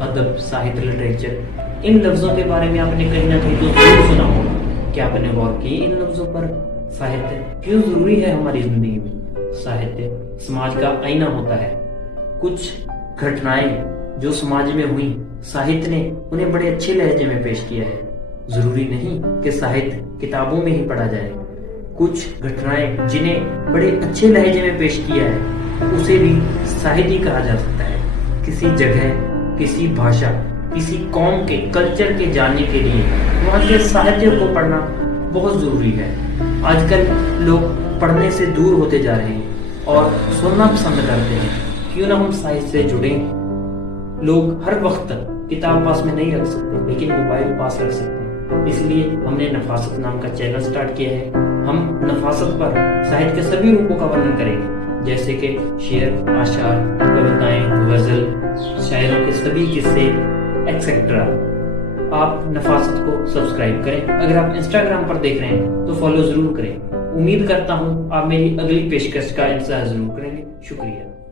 अदब, साहित्य, लिटरेचर, इन लफ्जों के बारे में आपने कहीं ना कहीं तो जरूर सुना होगा। क्या आपने गौर की इन लफ्जों पर? साहित्य क्यों जरूरी है हमारी जिंदगी में? साहित्य समाज का आईना होता है। कुछ घटनाएं जो समाज में हुई, साहित्य ने उन्हें बड़े अच्छे लहजे में पेश किया है। जरूरी नहीं कि साहित्य किताबों में ही पढ़ा जाए। कुछ घटनाएं जिन्हें बड़े अच्छे लहजे में पेश किया है, उसे भी साहित्य कहा जा सकता है। किसी जगह, किसी भाषा, किसी कौम के कल्चर के जानने के लिए वहाँ के साहित्य को पढ़ना बहुत जरूरी है। आजकल लोग पढ़ने से दूर होते जा रहे हैं और सुनना पसंद करते हैं। क्यों ना हम साहित्य से जुड़े। लोग हर वक्त किताब पास में नहीं रख सकते, लेकिन मोबाइल पास रख सकते हैं। इसलिए हमने नफासत नाम का चैनल स्टार्ट किया है। हम नफासत पर साहित्य के सभी रूपों का वर्णन करेंगे, जैसे कि शेर, आशार, कविताएं, गजल, शायरों के सभी किस्से एक्सेट्रा। आप नफासत को सब्सक्राइब करें। अगर आप इंस्टाग्राम पर देख रहे हैं तो फॉलो जरूर करें। उम्मीद करता हूं आप मेरी अगली पेशकश का इंतजार जरूर करेंगे। शुक्रिया।